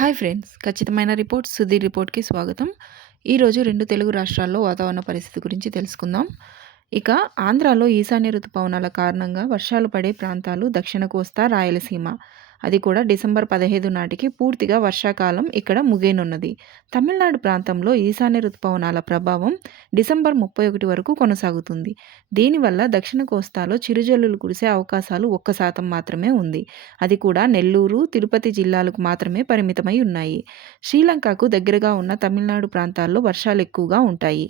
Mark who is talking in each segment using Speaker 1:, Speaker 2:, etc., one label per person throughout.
Speaker 1: Hi friends ఖచ్చితమైన report Sudheer రిపోర్ట్కి స్వాగతం. ఈరోజు రెండు తెలుగు రాష్ట్రాల్లో వాతావరణ పరిస్థితి గురించి తెలుసుకుందాం. ఇక ఆంధ్రాలో ఈశాన్య ఋతుపవనాల కారణంగా వర్షాలు పడే ప్రాంతాలు దక్షిణ కోస్తా రాయలసీమ. అది కూడా డిసెంబర్ పదహైదు నాటికి పూర్తిగా వర్షాకాలం ఇక్కడ ముగియనున్నది. తమిళనాడు ప్రాంతంలో ఈశాన్య ఋతుపవనాల ప్రభావం డిసెంబర్ ముప్పై ఒకటి వరకు కొనసాగుతుంది. దీనివల్ల దక్షిణ కోస్తాలో చిరుజల్లులు కురిసే అవకాశాలు ఒక్క శాతం మాత్రమే ఉంది. అది కూడా నెల్లూరు తిరుపతి జిల్లాలకు మాత్రమే పరిమితమై ఉన్నాయి. శ్రీలంకకు దగ్గరగా ఉన్న తమిళనాడు ప్రాంతాల్లో వర్షాలు ఎక్కువగా ఉంటాయి.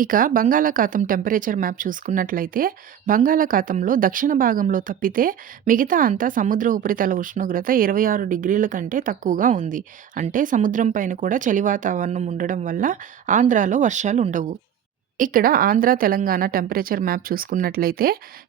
Speaker 1: ఇక బంగాళాఖాతం టెంపరేచర్ మ్యాప్ చూసుకున్నట్లయితే బంగాళాఖాతంలో దక్షిణ భాగంలో తప్పితే మిగతా అంతా సముద్ర ఉపరితల ఉష్ణోగ్రత ఇరవై ఆరు డిగ్రీల కంటే తక్కువగా ఉంది. అంటే సముద్రం పైన కూడా చలి వాతావరణం ఉండడం వల్ల ఆంధ్రాలో వర్షాలు ఉండవు. ఇక్కడ ఆంధ్ర తెలంగాణ టెంపరేచర్ మ్యాప్ చూసుకున్నట్లయితే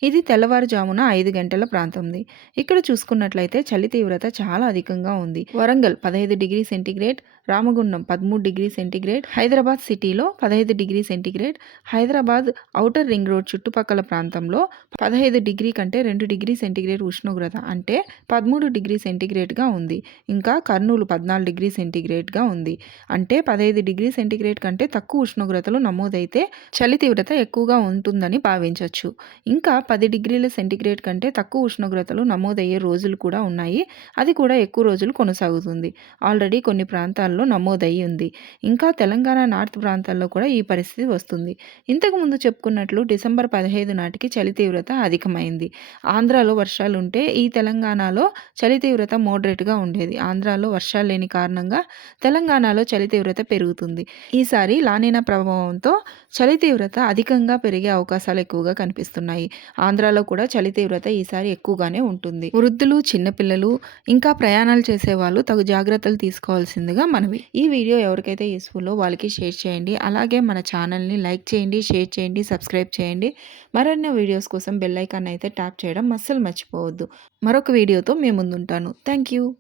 Speaker 1: ఇది తెల్లవారుజామున ఐదు గంటల ప్రాంతంది. ఇక్కడ చూసుకున్నట్లయితే చలి తీవ్రత చాలా అధికంగా ఉంది. వరంగల్ పదహైదు డిగ్రీ సెంటీగ్రేడ్ రామగుండం పదమూడు డిగ్రీ సెంటీగ్రేడ్ హైదరాబాద్ సిటీలో పదహైదు degree centigrade Hyderabad outer ring road చుట్టుపక్కల ప్రాంతంలో పదహైదు డిగ్రీ కంటే రెండు డిగ్రీ సెంటీగ్రేడ్ ఉష్ణోగ్రత అంటే పదమూడు డిగ్రీ సెంటీగ్రేడ్గా ఉంది. ఇంకా కర్నూలు పద్నాలుగు డిగ్రీ సెంటీగ్రేడ్గా ఉంది. అంటే పదహైదు డిగ్రీ సెంటీగ్రేడ్ కంటే తక్కువ ఉష్ణోగ్రతలు నమోదైతే చలి తీవ్రత ఎక్కువగా ఉంటుందని భావించవచ్చు ఇంకా పది డిగ్రీల సెంటీగ్రేడ్ కంటే తక్కువ ఉష్ణోగ్రతలు నమోదయ్యే రోజులు కూడా ఉన్నాయి. అది కూడా ఎక్కువ రోజులు కొనసాగుతుంది. ఆల్రెడీ కొన్ని ప్రాంతాల్లో నమోదయ్యి ఉంది. ఇంకా తెలంగాణ నార్త్ ప్రాంతాల్లో కూడా ఈ పరిస్థితి వస్తుంది. ఇంతకు ముందు చెప్పుకున్నట్లు డిసెంబర్ పదిహేను నాటికి చలి తీవ్రత అధికమైంది. ఆంధ్రాలో వర్షాలు ఉంటే ఈ తెలంగాణలో చలి తీవ్రత మోడరేట్గా ఉండేది. ఆంధ్రాలో వర్షాలు లేని కారణంగా తెలంగాణలో చలి తీవ్రత పెరుగుతుంది. ఈసారి లానిన ప్రభావంతో చలి చలి తీవ్రత అధికంగా పెరిగే అవకాశాలు ఎక్కువగా కనిపిస్తున్నాయి. ఆంధ్రాలో కూడా చలి తీవ్రత ఈసారి ఎక్కువగానే ఉంటుంది. వృద్ధులు చిన్నపిల్లలు ఇంకా ప్రయాణాలు చేసే వాళ్ళు తగు జాగ్రత్తలు తీసుకోవాల్సిందిగా మనవి. ఈ వీడియో ఎవరికైతే యూస్ఫుల్లో వాళ్ళకి షేర్ చేయండి. అలాగే మన ఛానల్ని లైక్ చేయండి షేర్ చేయండి సబ్స్క్రైబ్ చేయండి. మరెన్నో వీడియోస్ కోసం బెల్ ఐకాన్ అయితే ట్యాప్ చేయడం అస్సలు మర్చిపోవద్దు. మరొక వీడియోతో మేము ముందుంటాను. Thank you